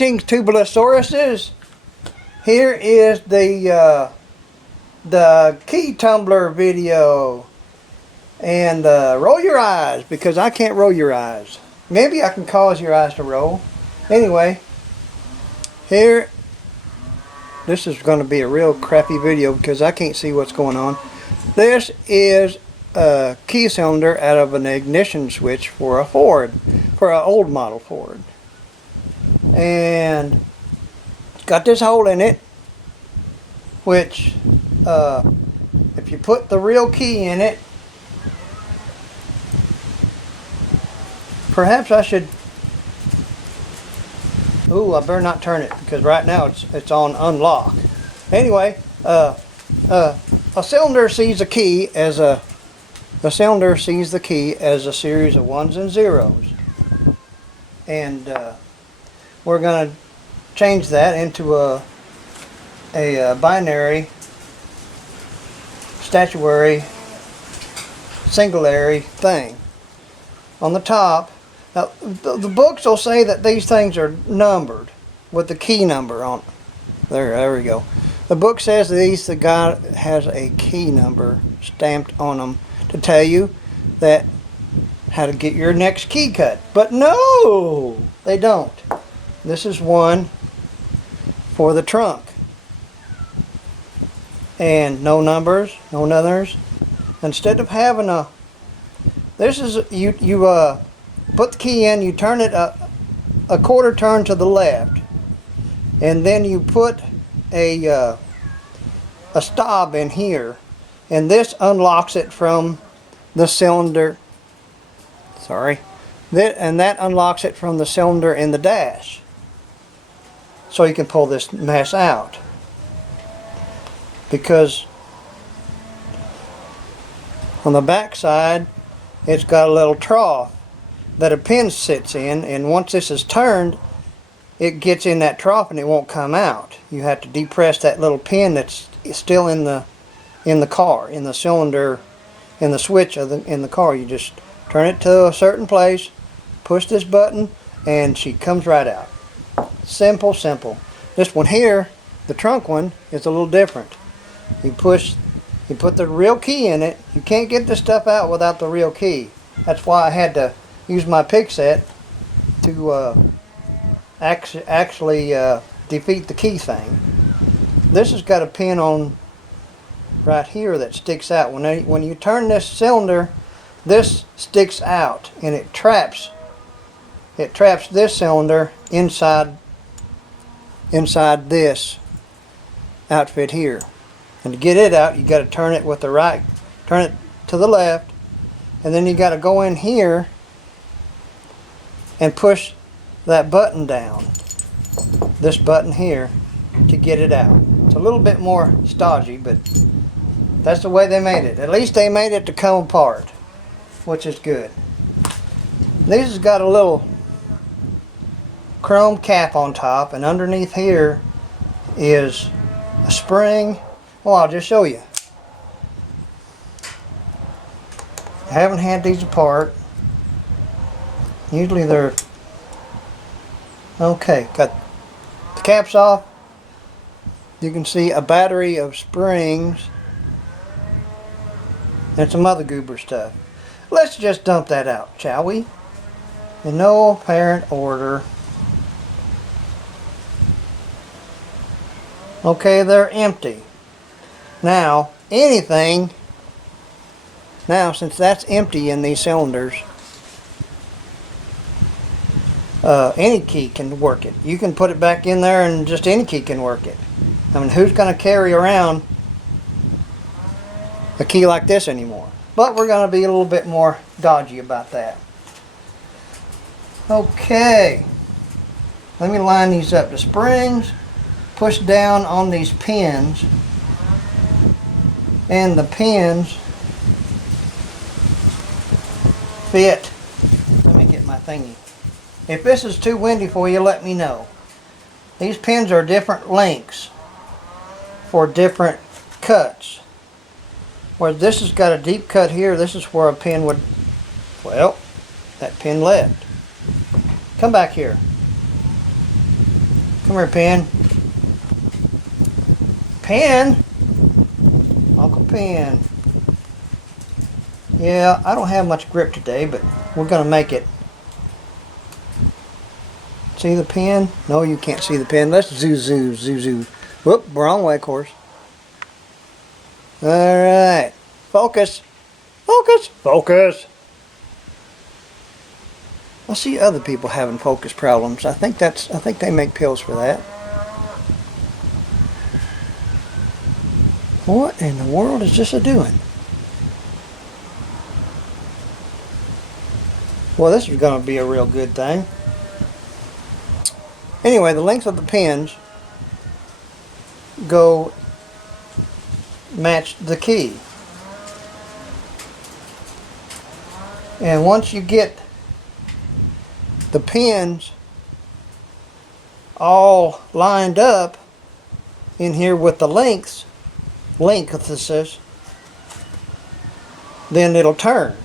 Greetings, Tubulosauruses. Here is the key tumbler video. And roll your eyes, because I can't roll your eyes. Maybe I can cause your eyes to roll. Anyway, here, this is going to be a real crappy video because I can't see what's going on. This is a key cylinder out of an ignition switch for a Ford, for an old model Ford. And it's got this hole in it, which if you put the real key in it, perhaps I should, ooh, I better not turn it because right now it's on unlock. Anyway, a cylinder sees the key as a series of ones and zeros. And we're going to change that into a binary, statuary, singulary thing. On the top, now the books will say that these things are numbered with the key number on. There we go. The book says that the guy has a key number stamped on them to tell you that how to get your next key cut. But no, they don't. This is one for the trunk. And no numbers, no nothers. Instead of having this is, you put the key in, you turn it a quarter turn to the left. And then you put a stop in here. And this unlocks it from the cylinder. Sorry. And that unlocks it from the cylinder in the dash. So you can pull this mess out. Because on the back side, it's got a little trough that a pin sits in, and once this is turned, it gets in that trough and it won't come out. You have to depress that little pin that's still in the car, in the cylinder, in the switch in the car. You just turn it to a certain place, push this button, and she comes right out. Simple, simple. This one here, the trunk one, is a little different. You put the real key in it. You can't get this stuff out without the real key. That's why I had to use my pick set to actually defeat the key thing. This has got a pin on right here that sticks out. When you turn this cylinder, this sticks out and it traps this cylinder inside this outfit here. And to get it out, you got to turn it with the right, turn it to the left, and then you got to go in here and push that button down, this button here, to get it out. It's a little bit more stodgy, but that's the way they made it. At least they made it to come apart, which is good. This has got a little chrome cap on top, and underneath here is a spring. Well, I'll just show you. I haven't had these apart. Usually they're okay. Got the caps off. You can see a battery of springs and some other goober stuff. Let's just dump that out, shall we? In no apparent order. Okay, they're empty. Now, since that's empty in these cylinders, any key can work it. You can put it back in there and just any key can work it. I mean, who's going to carry around a key like this anymore? But we're going to be a little bit more dodgy about that. Okay, let me line these up. The springs push down on these pins, and the pins fit. Let me get my thingy. If this is too windy for you, let me know. These pins are different lengths for different cuts. Where this has got a deep cut here, this is where a pin would, well, that pin left. Come back here. Come here, Pen. Pen? Uncle Pen. Yeah, I don't have much grip today, but we're going to make it. See the pen? No, you can't see the pen. Let's zoo. Whoop, wrong way, of course. Alright. Focus. Focus. Focus. I see other people having focus problems. I think they make pills for that. What in the world is this a doing? Well, this is going to be a real good thing. Anyway, the length of the pins go match the key. And once you get the pins all lined up in here with the lengths, then it'll turn.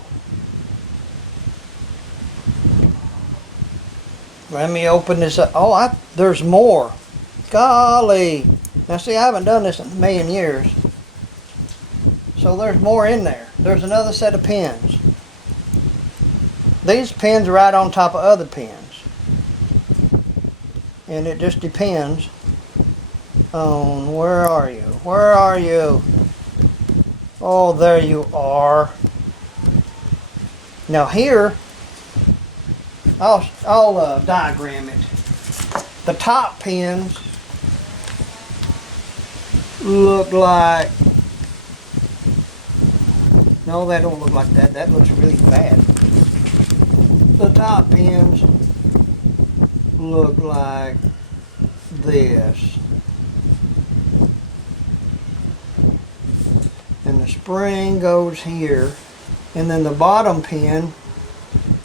Let me open this up. Oh, there's more. Golly. Now see, I haven't done this in a million years. So there's more in there. There's another set of pins. These pins are right on top of other pins. And it just depends on where are you? Where are you? Oh, there you are. Now here, I'll diagram it. The top pins look like, no, that don't look like that. That looks really bad. The top pins look like this. And the spring goes here. And then the bottom pin,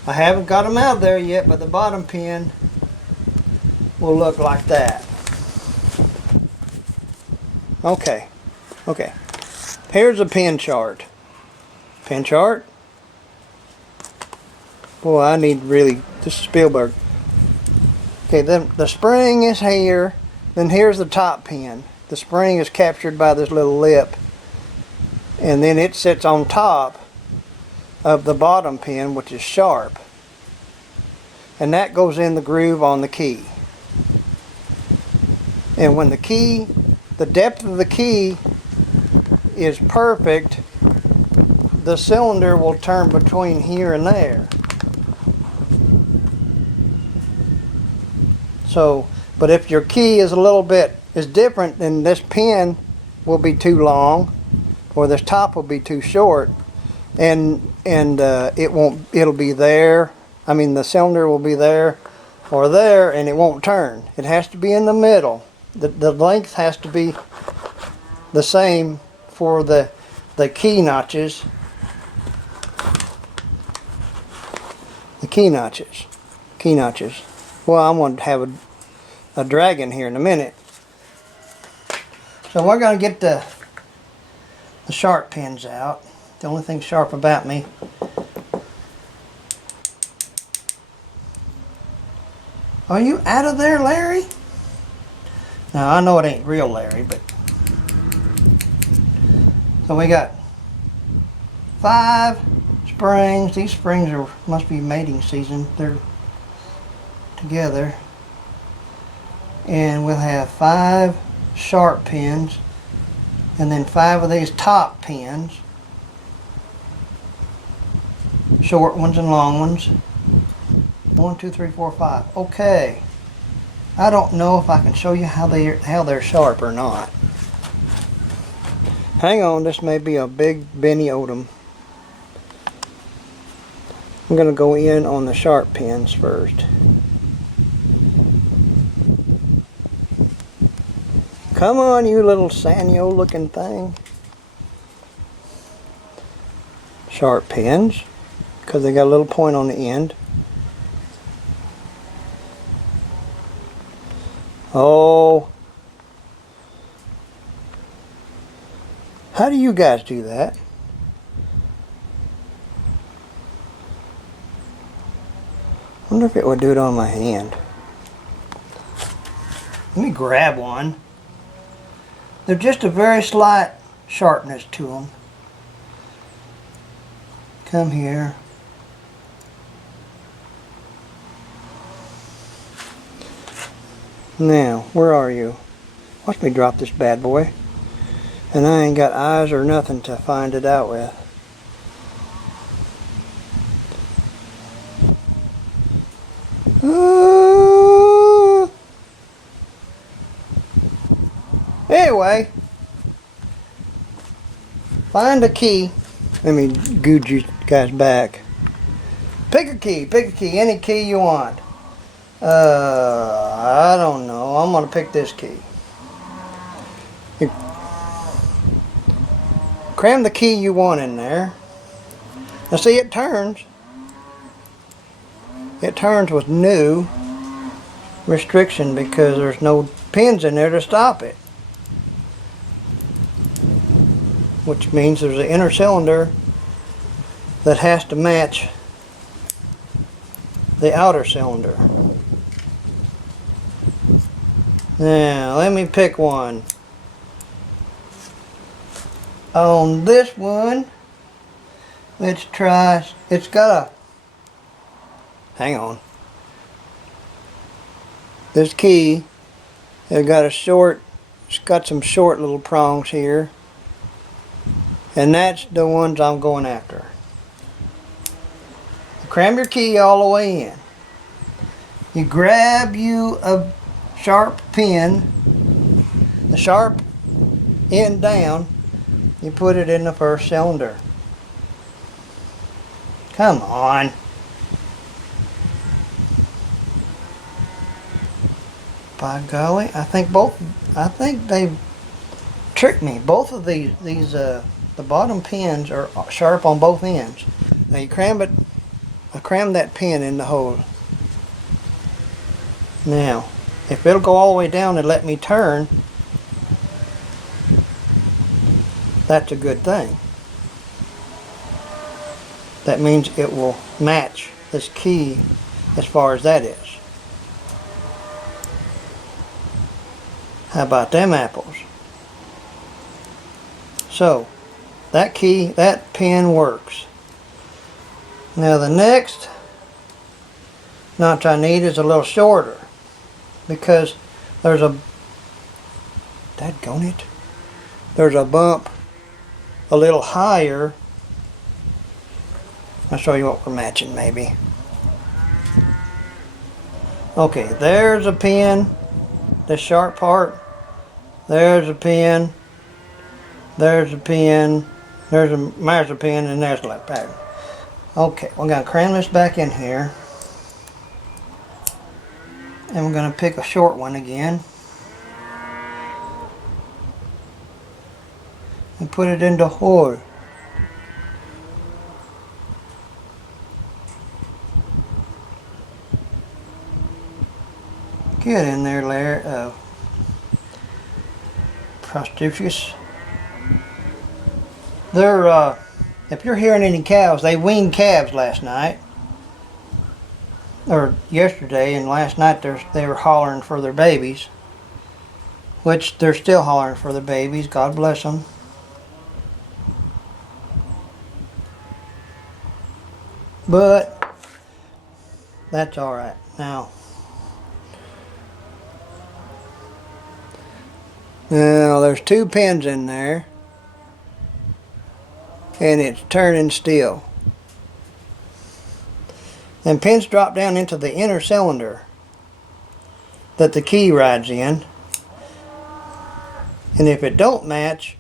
I haven't got them out there yet, but the bottom pin will look like that. Okay. Here's a pin chart. Pin chart. Boy, I need really, this is Spielberg. Okay, then the spring is here. Then here's the top pin. The spring is captured by this little lip. And then it sits on top of the bottom pin, which is sharp. And that goes in the groove on the key. And when the key, the depth of the key is perfect, the cylinder will turn between here and there. So, but if your key is a little bit different, then this pin will be too long, or this top will be too short, and it'll be there. I mean, the cylinder will be there or there, and it won't turn. It has to be in the middle. The length has to be the same for the key notches. The key notches. Well, I'm going to have a dragon here in a minute. So we're going to get the sharp pins out. The only thing sharp about me. Are you out of there, Larry? Now, I know it ain't real Larry, but... So we got 5 springs. These springs must be mating season. They're together. And we'll have 5 sharp pins. And then 5 of these top pins. Short ones and long ones. 1, 2, 3, 4, 5. Okay. I don't know if I can show you how they're sharp or not. Hang on, this may be a big Benny Odom. I'm going to go in on the sharp pins first. Come on, you little Sanyo looking thing. Sharp pins, because they got a little point on the end. Oh. How do you guys do that? I wonder if it would do it on my hand. Let me grab one. They're just a very slight sharpness to them. Come here. Now, where are you? Watch me drop this bad boy. And I ain't got eyes or nothing to find it out with. Anyway, find a key. Let me good you guys back. Pick a key, any key you want. I don't know. I'm gonna pick this key. You cram the key you want in there. Now see, it turns. It turns with no restriction because there's no pins in there to stop it. Which means there's an inner cylinder that has to match the outer cylinder. Now, let me pick one. On this one, let's try, it's got a, hang on. This key has got a short, it's got some short little prongs here. And that's the ones I'm going after. Cram your key all the way in. You grab you a sharp pin, the sharp end down, you put it in the first cylinder. Come on. By golly, I think they've tricked me. Both of these the bottom pins are sharp on both ends. Now you cram it, I cram that pin in the hole. Now, if it'll go all the way down and let me turn, that's a good thing. That means it will match this key as far as that is. How about them apples? So, that key, that pin works. Now the next notch I need is a little shorter because there's a, dadgone it, there's a bump a little higher. I'll show you what we're matching maybe. Okay, there's a pin, the sharp part, there's a pin, there's a pin, there's a pin, and there's a left pattern. Okay, we're going to cram this back in here. And we're going to pick a short one again. And put it in the hole. Get in there, Larry. Prostusius. They're, if you're hearing any cows, they weaned calves last night. Or yesterday, and last night they were hollering for their babies. Which they're still hollering for their babies. God bless them. But that's alright. Now there's two pins in there. And it's turning still. And pins drop down into the inner cylinder that the key rides in. And if it don't match,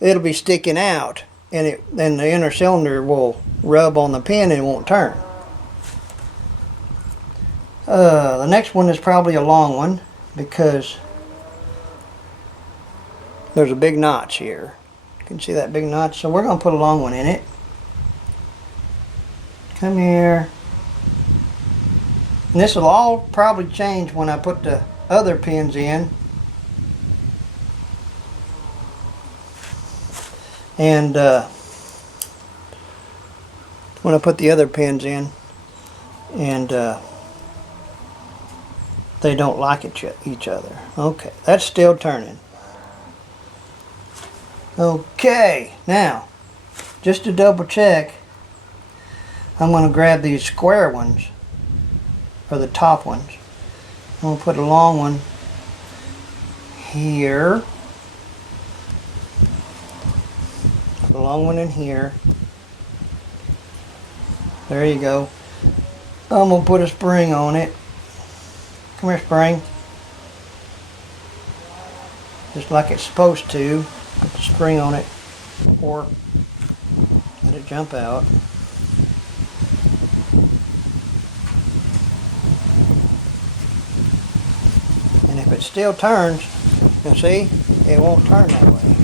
it'll be sticking out, and then the inner cylinder will rub on the pin and it won't turn. The next one is probably a long one because there's a big notch here. You can see that big notch, so we're going to put a long one in it. Come here. And this will all probably change when I put the other pins in. And when I put the other pins in, and they don't like each other. Okay, that's still turning. Okay, now, just to double check, I'm going to grab these square ones, or the top ones. I'm going to put a long one here, put a long one in here. There you go. I'm going to put a spring on it. Come here, spring. Just like it's supposed to. Put the spring on it, or let it jump out. And if it still turns, you'll see, it won't turn that way.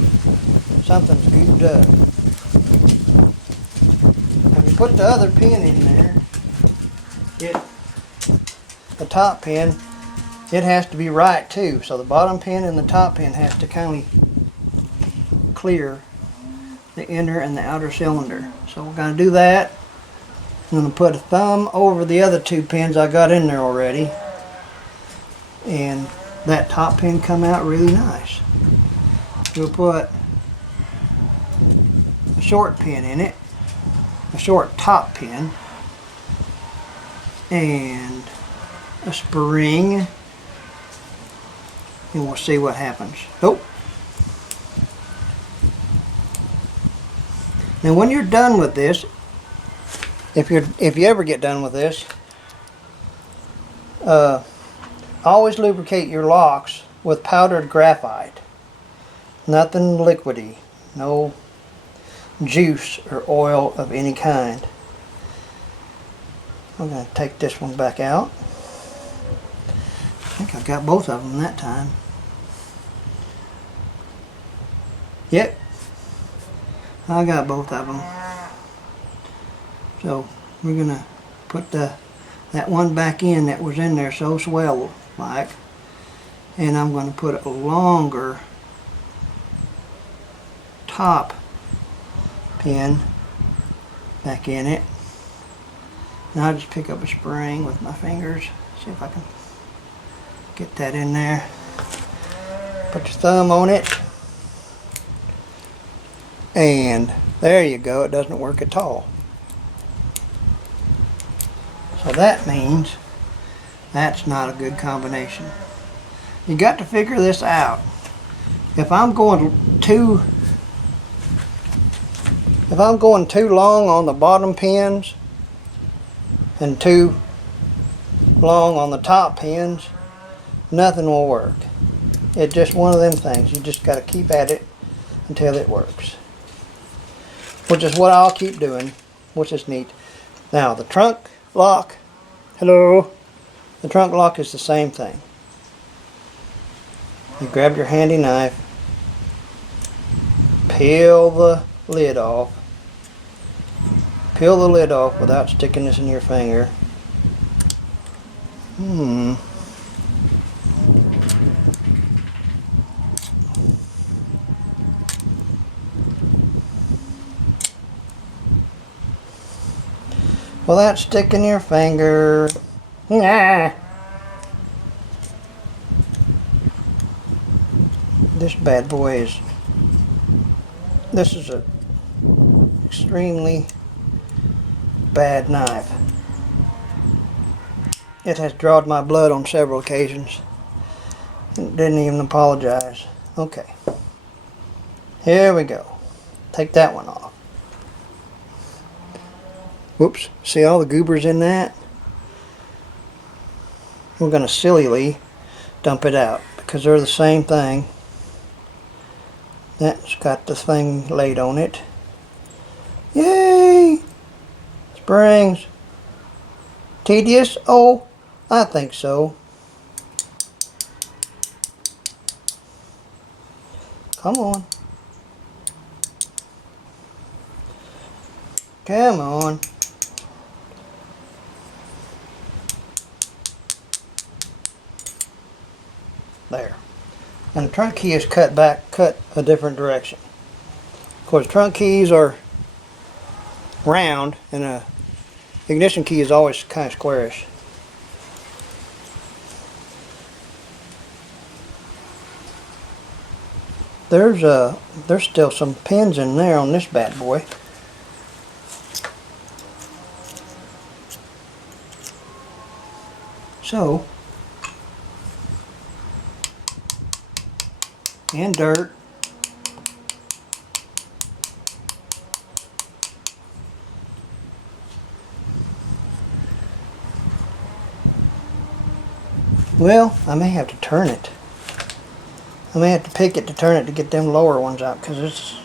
Something's goofed up. When you put the other pin in there, the top pin, it has to be right too. So the bottom pin and the top pin has to kind of clear the inner and the outer cylinder. So we're going to do that. I'm going to put a thumb over the other two pins I got in there already, and that top pin come out really nice. We'll put a short pin in it, a short top pin, and a spring, and we'll see what happens. Oh. Now when you're done with this, if you ever get done with this, always lubricate your locks with powdered graphite. Nothing liquidy, no juice or oil of any kind. I'm going to take this one back out. I think I got both of them that time. Yep, I got both of them. So we're going to put that one back in that was in there so swell like, and I'm going to put a longer top pin back in it. Now I'll just pick up a spring with my fingers, see if I can get that in there. Put your thumb on it, and there you go. It doesn't work at all. So that means that's not a good combination. You got to figure this out. If I'm going too long on the bottom pins and too long on the top pins, nothing will work. It's just one of them things. You just got to keep at it until it works. Which is what I'll keep doing, which is neat. Now the trunk lock, hello, the trunk lock is the same thing. You grab your handy knife, peel the lid off. Peel the lid off without sticking this in your finger. Without sticking your finger. Nah. This bad boy this is a extremely bad knife. It has drawn my blood on several occasions. It didn't even apologize. Okay. Here we go. Take that one off. Whoops. See all the goobers in that? We're going to sillily dump it out because they're the same thing. That's got the thing laid on it. Yay! Springs. Tedious? Oh, I think so. Come on. Come on. There. And the trunk key is cut a different direction. Of course, trunk keys are round, and a ignition key is always kind of squarish. there's still some pins in there on this bad boy. So, and dirt. Well, I may have to turn it. I may have to pick it to turn it to get them lower ones out, because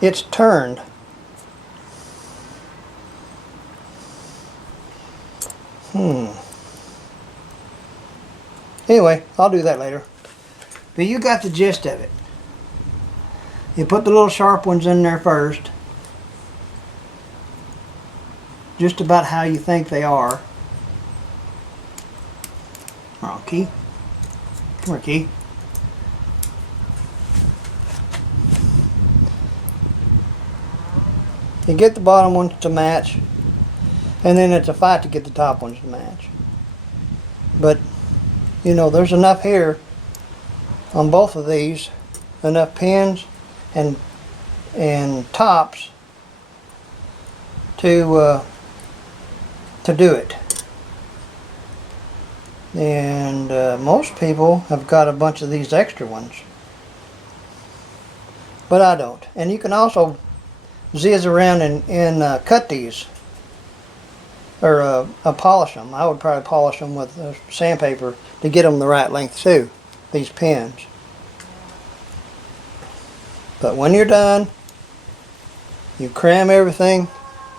it's turned. Anyway, I'll do that later. But you got the gist of it. You put the little sharp ones in there first. Just about how you think they are. Come on, Key. Come here, Key. You get the bottom ones to match, and then it's a fight to get the top ones to match. But, you know, there's enough here on both of these, enough pins and tops to do it. And most people have got a bunch of these extra ones, but I don't. And you can also zizz around and cut these, or polish them. I would probably polish them with sandpaper to get them the right length too, these pins. But when you're done, you cram everything,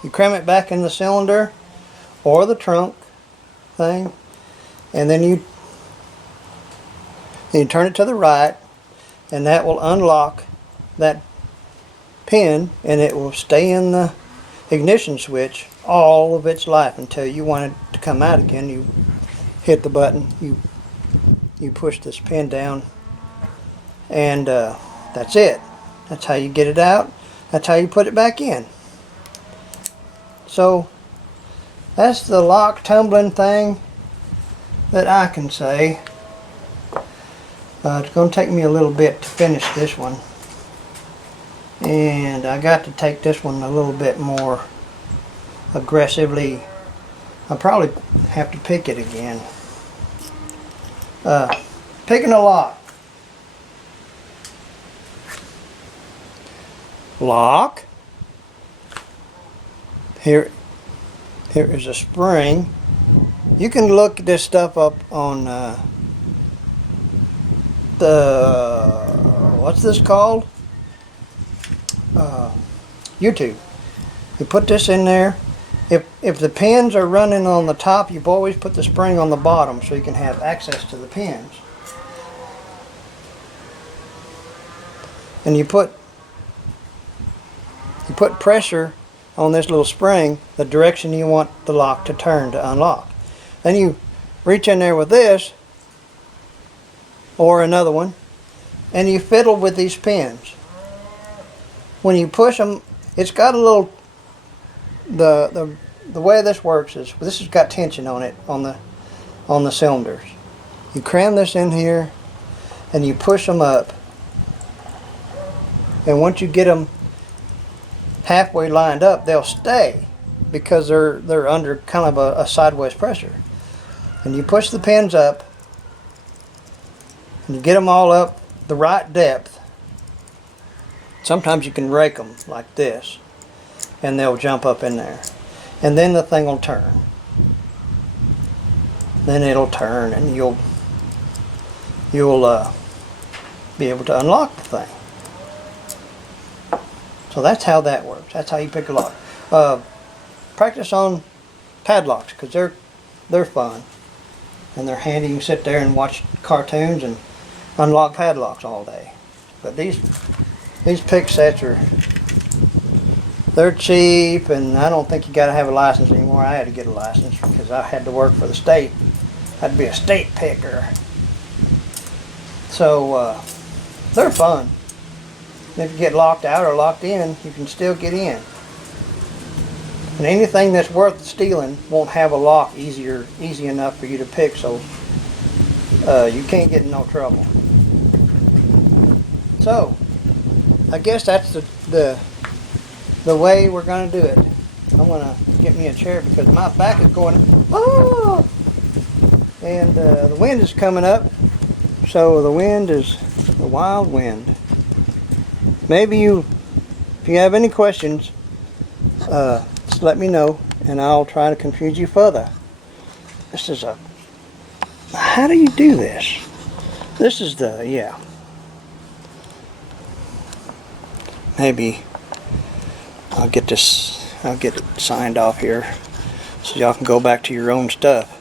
you cram it back in the cylinder or the trunk thing, and then you turn it to the right, and that will unlock that pin, and it will stay in the ignition switch all of its life until you want it to come out again. You hit the button, you push this pin down, and that's it. That's how you get it out. That's how you put it back in. So that's the lock tumbling thing that I can say. It's going to take me a little bit to finish this one. And I got to take this one a little bit more aggressively. I'll probably have to pick it again. Picking a lock. Lock. Here is a spring. You can look this stuff up on what's this called? YouTube. You put this in there. If the pins are running on the top, you've always put the spring on the bottom so you can have access to the pins. And you put pressure on this little spring the direction you want the lock to turn to unlock. Then you reach in there with this or another one, and you fiddle with these pins. When you push them, it's got a little, the way this works is, this has got tension on it, on the cylinders. You cram this in here and you push them up, and once you get them halfway lined up, they'll stay because they're under kind of a sideways pressure. And you push the pins up and you get them all up the right depth. Sometimes you can rake them like this and they'll jump up in there, and then the thing will turn. Then it'll turn and you'll be able to unlock the thing. So that's how that works. That's how you pick a lock. Practice on padlocks, because they're fun and they're handy. You can sit there and watch cartoons and unlock padlocks all day. But these pick sets they're cheap, and I don't think you got to have a license anymore. I had to get a license because I had to work for the state. I had to be a state picker. So they're fun. If you get locked out or locked in, you can still get in. And anything that's worth stealing won't have a lock easy enough for you to pick, so you can't get in no trouble. So, I guess that's the way we're going to do it. I'm going to get me a chair because my back is going, oh! And the wind is coming up. So the wind is the wild wind. Maybe if you have any questions, just let me know and I'll try to confuse you further. How do you do this? This is yeah. Maybe I'll get it signed off here so y'all can go back to your own stuff.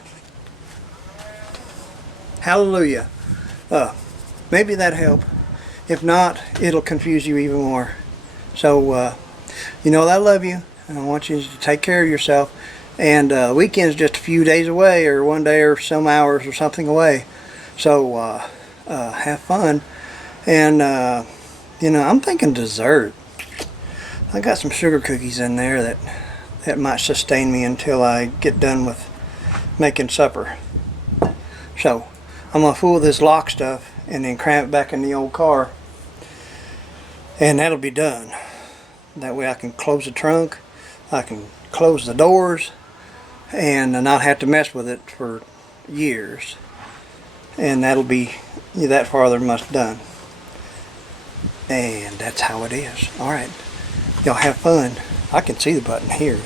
Hallelujah. Maybe that'll help. If not, it'll confuse you even more. So, you know I love you, and I want you to take care of yourself. And the weekend's just a few days away, or one day, or some hours, or something away. So, have fun. And, you know, I'm thinking dessert. I got some sugar cookies in there that might sustain me until I get done with making supper. So, I'm going to fool this lock stuff and then cram it back in the old car. And that'll be done. That way I can close the trunk, I can close the doors, and not have to mess with it for years. And that'll be that farther much done. And that's how it is. Alright. Y'all have fun. I can see the button here.